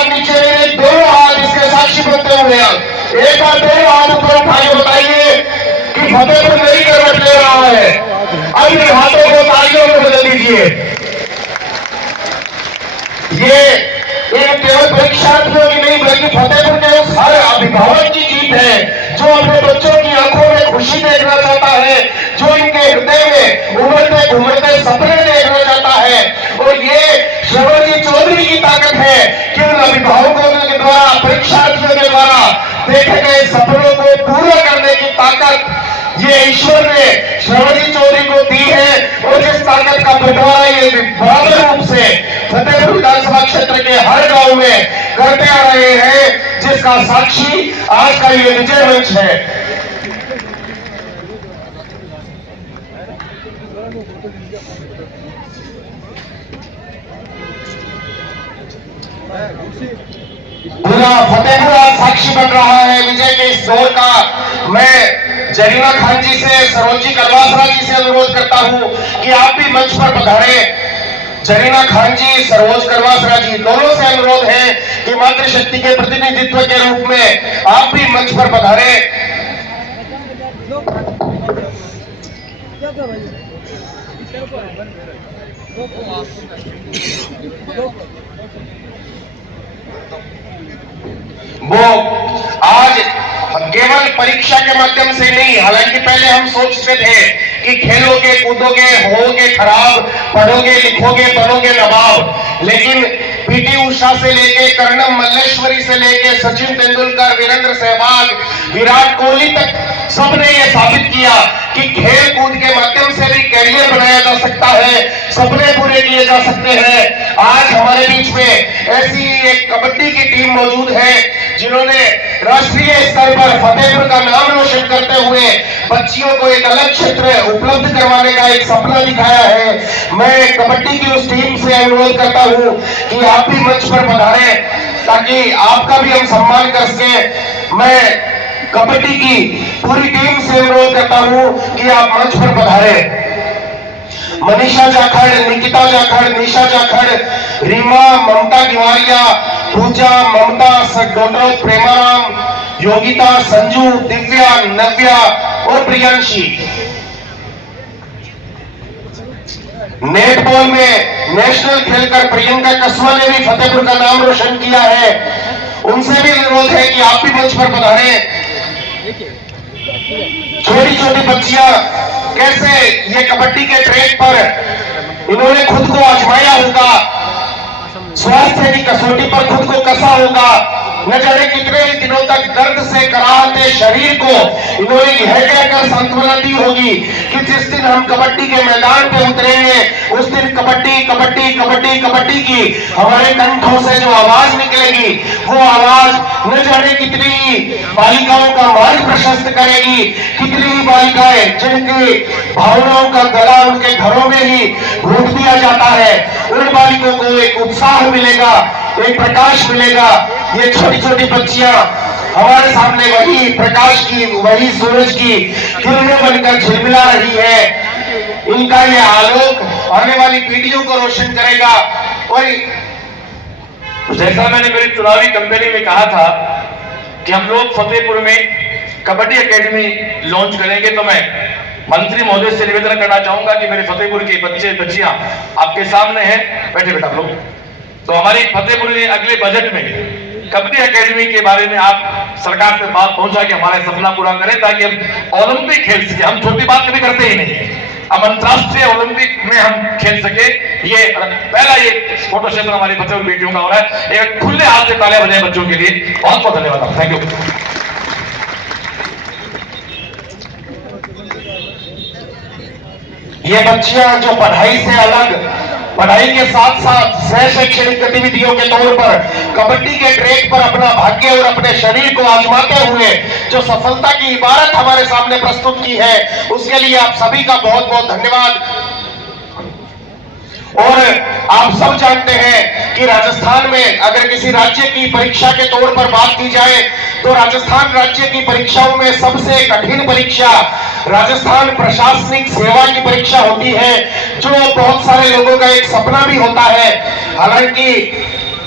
हाथ नीचे मेरे, दोनों हाथ इसके साक्षी बनते हुए एक बार दोनों हाथ ऊपर उठाइए, बताइए कि फतेहपुर नई करवट ले रहा है। अब इन हाथों को तालियों में बदल दीजिए। ये एक केवल परीक्षार्थियों की नहीं बल्कि फतेहपुर के उस हर अभिभावक की जीत है जो अपने बच्चों की आंखों में खुशी देखना चाहता है, जो इनके हृदय में उमड़ते घूमते सपने देखना चाहता है। और ये श्रवण जी चौधरी की ताकत है कि उन अभिभावकों के द्वारा, परीक्षार्थियों के द्वारा देखे गए सपनों को पूरा करने की ताकत ये ईश्वर ने श्रवण जी चौधरी को दी है। और जिस ताकत का बंटवारा ये बराबर रूप से फतेहपुर विधानसभा क्षेत्र के हर गांव में करते आ रहे हैं, जिसका साक्षी आज का ये विजय मंच है। पूरा फतेहपुर आज साक्षी बन रहा है विजय के इस दौर का। मैं जरीना खान जी से, सरोज जी कलवासरा जी से अनुरोध करता हूं कि आप भी मंच पर पधारे। जरीना खान जी, सरोज करवासरा जी, दोनों से अनुरोध है कि मातृशक्ति के प्रतिनिधित्व के रूप में आप भी मंच पर पधारे। वो आज केवल परीक्षा के माध्यम से नहीं, हालांकि पहले हम सोचते थे कि खेलोगे, कूदोगे, होगे खराब, पढ़ोगे, लिखोगे, बनोगे नवाब, लेकिन पीटी उषा से लेके कर्णम मल्लेश्वरी से लेके सचिन तेंदुलकर, वीरेंद्र सहवाग, विराट कोहली तक सबने ये साबित किया कि खेल कूद के माध्यम से भी कैरियर बनाया जा सकता है, सपने पूरे किए जा सकते हैं। आज हमारे बीच में ऐसी एक कबड्डी की टीम मौजूद है जिन्होंने राष्ट्रीय स्तर पर फतेहपुर का नाम रोशन करते हुए बच्चियों को एक अलग क्षेत्र उपलब्ध करवाने का एक सपना दिखाया है। मैं कबड्डी की उस टीम से अनुरोध करता हूं कि आप भी मंच पर पधारें ताकि आपका भी हम सम्मान कर सकें। मैं कबड्डी की पूरी टीम से अनुरोध करता हूं कि आप मंच पर पधारें। मनीषा जाखड़, निकिता जाखड़, निशा जाखड़, रीमा, ममता तिवारिया, पूजा, ममता, डोडरो, प्रेमाराम, योगिता, संजू, दिव्या, नव्या और प्रियांशी। नेटबॉल में नेशनल खेलकर प्रियंका कस्वा ने भी फतेहपुर का नाम रोशन किया है। उनसे भी अनुरोध है कि आप भी मंच पर पधारें। छोटी छोटी बच्चियां कैसे ये कबड्डी के ट्रैक पर इन्होंने खुद को आजमाया होगा, स्वास्थ्य की कसौटी पर खुद को कसा होगा, न जाने कितने दिनों तक दर्द से कराहते शरीर को इन्होंने यह कहकर सांत्वना दी होगी कि जिस दिन हम कबड्डी के मैदान पे उतरेंगे उस दिन कबड्डी कबड्डी कबड्डी कबड्डी की हमारे कंठों से जो आवाज निकलेगी वो आवाज न जाने कितनी बालिकाओं का मार्ग प्रशस्त करेगी, कितनी बालिकाएं जिनकी भावनाओं का गला उनके घरों में ही घोट दिया जाता है, उन बालिकों को एक उत्साह मिलेगा, एक प्रकाश मिलेगा। ये छोटी छोटी बच्चियां हमारे सामने वही प्रकाश की, वही सूरज की किरणें बनकर झिलमिला रही है। इनका ये आलोक आने वाली पीढ़ियों को रोशन करेगा। और जैसा मैंने मेरी चुनावी कंपेनिंग में कहा था कि हम लोग फतेहपुर में कबड्डी एकेडमी लॉन्च करेंगे, तो मैं मंत्री महोदय से निवेदन करना चाहूंगा कि मेरे फतेहपुर के बच्चे बच्चियां आपके सामने हैं, बैठे बेटा लोग। तो हमारी फतेहपुर में अगले बजट में कबड्डी एकेडमी के बारे में आप सरकार पे बात पहुंचा कि हमारा सपना पूरा करें ताकि हम ओलंपिक खेल सके। हम छोटी बात कभी करते ही नहीं है, अब अंतरराष्ट्रीय ओलंपिक में हम खेल सके। ये पहला ये फोटो सेशन हमारी बच्चों और बेटियों का हो रहा है। एक खुले हाथ से तालियां बजाएं बच्चों के लिए। बहुत बहुत धन्यवाद, थैंक यू। ये बच्चियां जो पढ़ाई से अलग, पढ़ाई के साथ साथ सह शैक्षणिक गतिविधियों के तौर पर कबड्डी के ट्रैक पर अपना भाग्य और अपने शरीर को आजमाते हुए जो सफलता की इबारत हमारे सामने प्रस्तुत की है, उसके लिए आप सभी का बहुत बहुत धन्यवाद। और आप सब जानते हैं कि राजस्थान में अगर किसी राज्य की परीक्षा के तौर पर बात की जाए तो राजस्थान राज्य की परीक्षाओं में सबसे कठिन परीक्षा राजस्थान प्रशासनिक सेवा की परीक्षा होती है, जो बहुत सारे लोगों का एक सपना भी होता है। हालांकि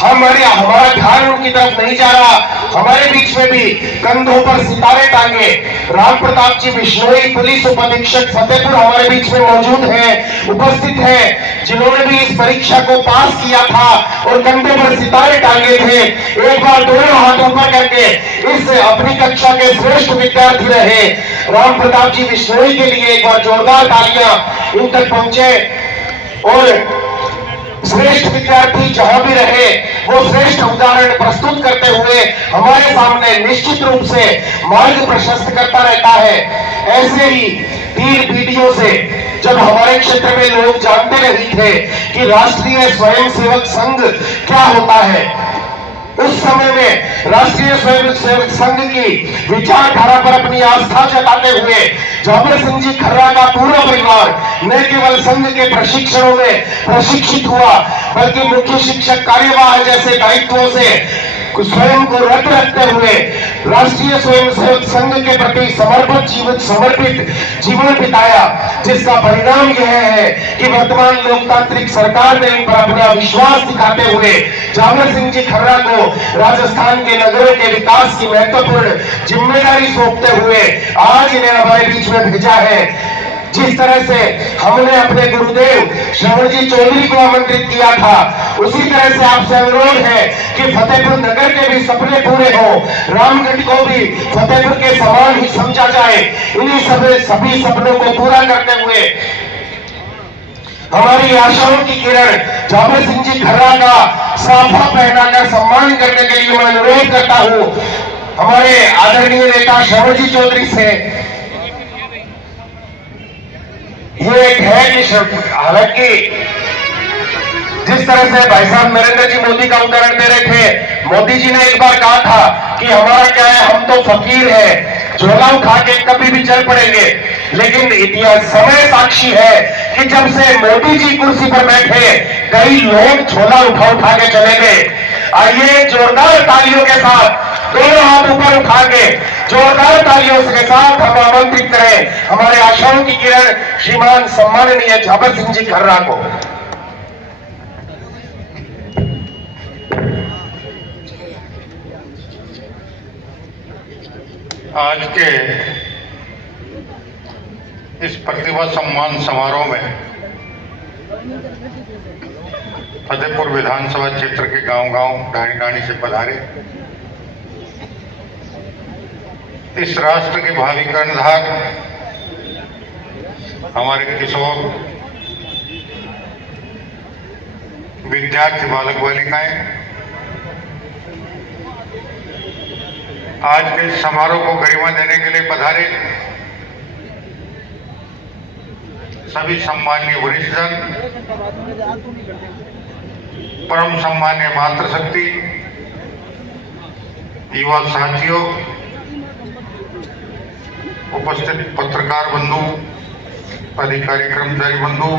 हमारा ध्यान उनकी तरफ नहीं जा रहा। हमारे बीच में भी कंधों पर सितारे टांगे राम प्रताप जी बिश्नोई, पुलिस उप अधीक्षक फतेहपुर हमारे बीच में मौजूद हैं, उपस्थित हैं, जिन्होंने भी इस परीक्षा को पास किया था और कंधों पर सितारे टांगे थे। एक बार दोनों हाथ ऊपर करके इस अपनी कक्षा के श्रेष्ठ विद्यार्थी रहे राम प्रताप जी बिश्नोई के लिए एक बार जोरदार तालियां इन तक पहुंचे। और श्रेष्ठ विद्यार्थी जहां भी रहे वो श्रेष्ठ उदाहरण प्रस्तुत करते हुए हमारे सामने निश्चित रूप से मार्ग प्रशस्त करता रहता है। ऐसे ही 3 पीढ़ियों से जब हमारे क्षेत्र में लोग जानते नहीं थे कि राष्ट्रीय स्वयंसेवक संघ क्या होता है, उस समय में राष्ट्रीय स्वयंसेवक संघ की विचारधारा पर अपनी आस्था जताते हुए झाबर सिंह जी खर्रा का पूरा परिवार न केवल संघ के प्रशिक्षणों में प्रशिक्षित हुआ बल्कि मुख्य शिक्षक कार्यवाह जैसे दायित्वों से स्वयं को रत रखते हुए राष्ट्रीय स्वयंसेवक संघ के प्रति समर्पित जीवन बिताया, जिसका परिणाम यह है कि वर्तमान लोकतांत्रिक सरकार ने इन पर अपना विश्वास दिखाते हुए झाबर सिंह जी खर्रा को राजस्थान के नगरों के विकास की महत्वपूर्ण जिम्मेदारी सौंपते हुए आज इन्हें हमारे बीच में भेजा है। जिस तरह से हमने अपने गुरुदेव श्रवण जी चौधरी को आमंत्रित किया था, उसी तरह से आपसे अनुरोध है कि फतेहपुर नगर के भी सपने पूरे हो, रामगढ़ को भी फतेहपुर के समान ही समझा जाए। इन्हीं सभी सपनों को पूरा करते हुए हमारी आशाओं की किरण झाबर सिंह जी खर्रा का साफा पहनाकर सम्मान करने के लिए मैं अनुरोध करता हूं हमारे आदरणीय नेता श्रवण जी चौधरी से। ये एक है कि हालांकि जिस तरह से भाई साहब नरेंद्र जी मोदी का उदाहरण दे रहे थे, मोदी जी ने एक बार कहा था कि हमारा क्या है, हम तो फकीर है, झोला उठा के कभी भी चल पड़ेंगे। लेकिन इतिहास समय साक्षी है कि जब से मोदी जी कुर्सी पर बैठे कई लोग झोला उठा के चले गए। आइए जोरदार तालियों के साथ दोनों हाथ ऊपर उठा के जोरदार तालियों के साथ हम आमंत्रित करें हमारे आशाओं की किरण श्रीमान सम्माननीय झाबर सिंह जी खर्रा को। आज के इस प्रतिभा सम्मान समारोह में फतेहपुर विधानसभा क्षेत्र के गांव-गांव डाणी-डाणी से पधारे इस राष्ट्र के भावी कर्णधार हमारे किशोर विद्यार्थी बालक बालिकाएं आज के समारोह को गरिमा देने के लिए पधारे सभी सम्माननीय वरिष्ठजन, परम सम्मान्य मातृशक्ति, युवा साथियों, उपस्थित पत्रकार बंधु, अधिकारी कर्मचारी बंधु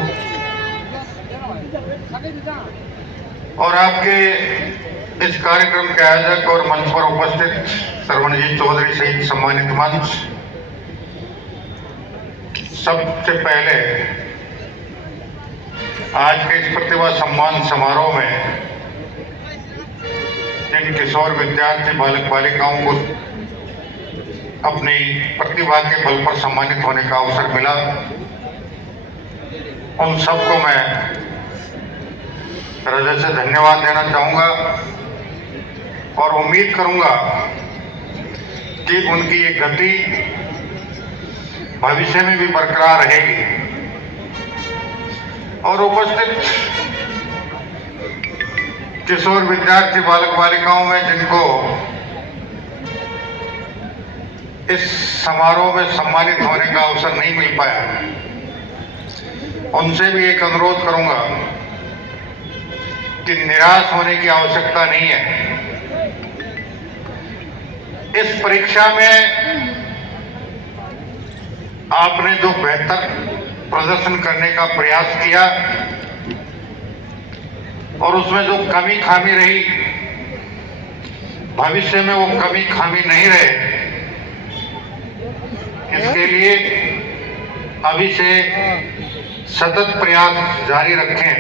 और आपके इस कार्यक्रम के आयोजक और मंच पर उपस्थित श्रवण जी चौधरी सहित सम्मानित मंच, सबसे पहले आज के इस प्रतिभा सम्मान समारोह में जिन किशोर विद्यार्थी बालक बालिकाओं को अपनी प्रतिभा के बल पर सम्मानित होने का अवसर मिला, उन सबको मैं हृदय से धन्यवाद देना चाहूँगा और उम्मीद करूँगा कि उनकी ये गति भविष्य में भी बरकरार रहेगी। और उपस्थित किशोर विद्यार्थी बालक बालिकाओं में जिनको इस समारोह में सम्मानित होने का अवसर नहीं मिल पाया, उनसे भी एक अनुरोध करूंगा कि निराश होने की आवश्यकता नहीं है। इस परीक्षा में आपने जो बेहतर प्रदर्शन करने का प्रयास किया और उसमें जो कमी खामी रही, भविष्य में वो कमी खामी नहीं रहे, इसके लिए अभी से सतत प्रयास जारी रखें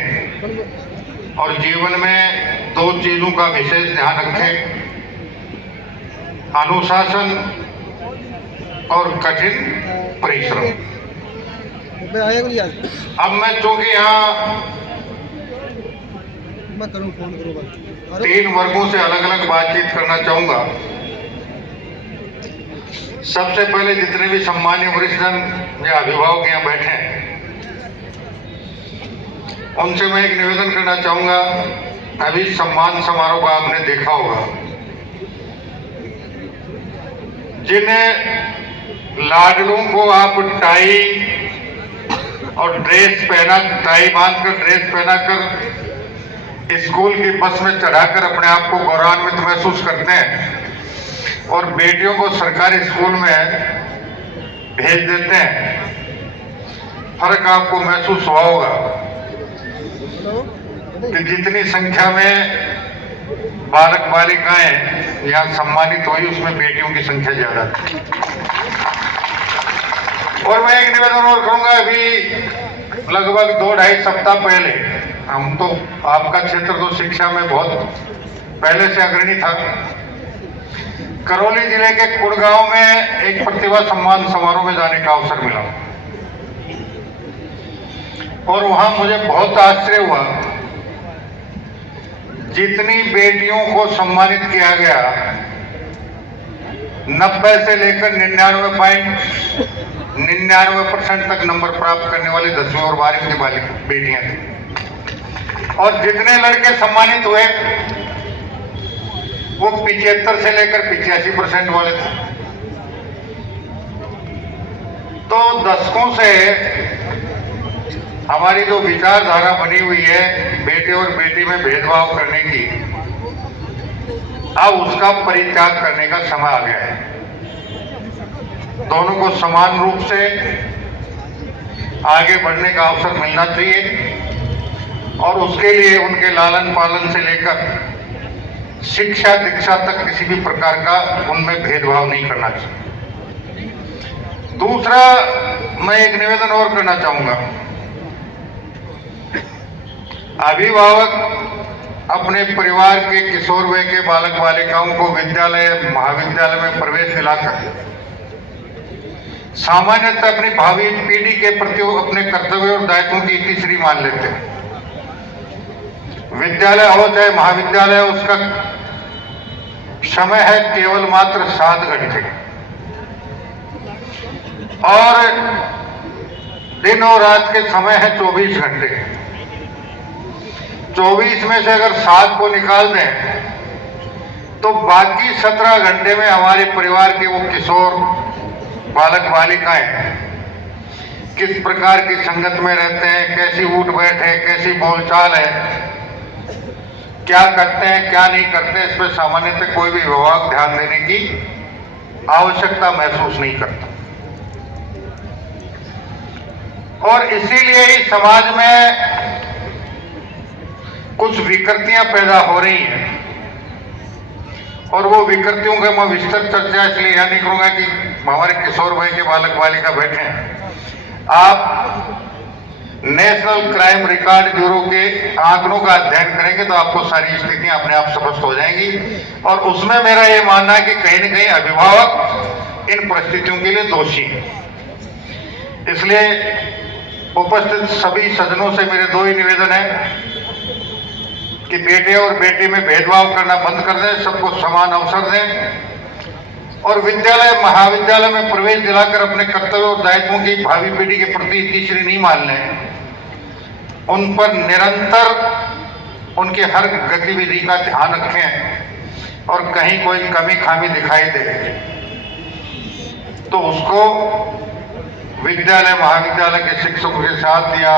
और जीवन में दो चीजों का विशेष ध्यान रखें, अनुशासन और कठिन परिश्रम। अब मैं चूंकि यहाँ तीन वर्गों से अलग अलग बातचीत करना चाहूंगा। सबसे पहले जितने भी सम्मानीय वरिष्ठजन या अभिभावक यहाँ बैठे हैं, उनसे मैं एक निवेदन करना चाहूंगा। अभी सम्मान समारोह का आपने देखा होगा, जिन लाडलों को आप टाई और ड्रेस पहना, टाई बांधकर ड्रेस पहनाकर स्कूल की बस में चढ़ाकर अपने आप को गौरवान्वित महसूस करते हैं और बेटियों को सरकारी स्कूल में भेज देते हैं, फर्क आपको महसूस हुआ होगा कि जितनी संख्या में बालक बालिकाएं यहाँ सम्मानित हुई, उसमें बेटियों की संख्या ज्यादा थी। और मैं एक निवेदन और करूंगा, अभी लगभग 2-2.5 सप्ताह पहले हम तो, आपका क्षेत्र तो शिक्षा में बहुत पहले से अग्रणी था, करौली जिले के कुड़गांव में एक प्रतिभा सम्मान समारोह में जाने का अवसर मिला और वहां मुझे बहुत आश्चर्य हुआ। जितनी बेटियों को सम्मानित किया गया, 90 से लेकर 99% तक नंबर प्राप्त करने वाली 10वीं और 12वीं की बेटियां थी। और जितने लड़के सम्मानित हुए वो 75 से लेकर 85% वाले थे। तो दशकों से हमारी जो विचारधारा बनी हुई है बेटे और बेटी में भेदभाव करने की, अब उसका परित्याग करने का समय आ गया है। दोनों को समान रूप से आगे बढ़ने का अवसर मिलना चाहिए और उसके लिए उनके लालन पालन से लेकर शिक्षा दीक्षा तक किसी भी प्रकार का उनमें भेदभाव नहीं करना चाहिए। दूसरा, मैं एक निवेदन और करना चाहूंगा। अभिभावक अपने परिवार के किशोर वय के बालक बालिकाओं को विद्यालय महाविद्यालय में प्रवेश दिलाकर सामान्यतः अपनी भावी पीढ़ी के प्रति अपने कर्तव्य और दायित्वों की तीसरी मान लेते हैं। विद्यालय हो चाहे महाविद्यालय, उसका समय है केवल मात्र 7 घंटे और दिन और रात के समय है 24 घंटे। 24 में से अगर 7 को निकाल दें तो बाकी 17 घंटे में हमारे परिवार के वो किशोर बालक बालिकाएं किस प्रकार की संगत में रहते हैं, कैसी उठ बैठ है, कैसी बोलचाल है, क्या करते हैं क्या नहीं करते, इस पर सामान्यतः कोई भी विभाग ध्यान देने की आवश्यकता महसूस नहीं करता। और इसीलिए ही समाज में कुछ विकृतियां पैदा हो रही हैं और वो विकृतियों का मैं विस्तृत चर्चा इसलिए यहां नहीं करूंगा कि हमारे किशोर भाई के बालक बालिका बैठे हैं। आप नेशनल क्राइम रिकॉर्ड ब्यूरो के आंकड़ों का अध्ययन करेंगे तो आपको सारी स्थितियां अपने आप स्पष्ट हो जाएंगी और उसमें मेरा ये मानना है कि कहीं न कहीं अभिभावक इन परिस्थितियों के लिए दोषी हैं। इसलिए उपस्थित सभी सज्जनों से मेरे 2 ही निवेदन है कि बेटे और बेटी में भेदभाव करना बंद कर दें, सबको समान अवसर दें और विद्यालय महाविद्यालय में प्रवेश दिलाकर अपने कर्तव्य और दायित्वों की भावी पीढ़ी के प्रति तीसरी नहीं मान लें। उन पर निरंतर उनके हर गतिविधि का ध्यान रखें और कहीं कोई कमी खामी दिखाई दे तो उसको विद्यालय महाविद्यालय के शिक्षकों के साथ या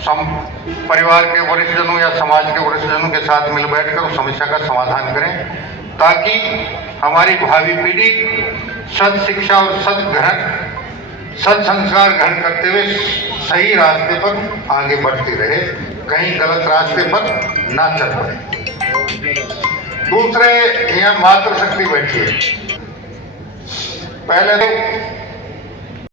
परिवार के वरिष्ठजनों या समाज के वरिष्ठजनों के साथ मिल बैठकर उस समस्या का समाधान करें ताकि हमारी भावी पीढ़ी सद शिक्षा और सद संस्कार ग्रहण करते हुए सही रास्ते पर आगे बढ़ती रहे, कहीं गलत रास्ते पर ना चल पड़े। दूसरे, यहाँ मातृशक्ति बैठी है। पहले तो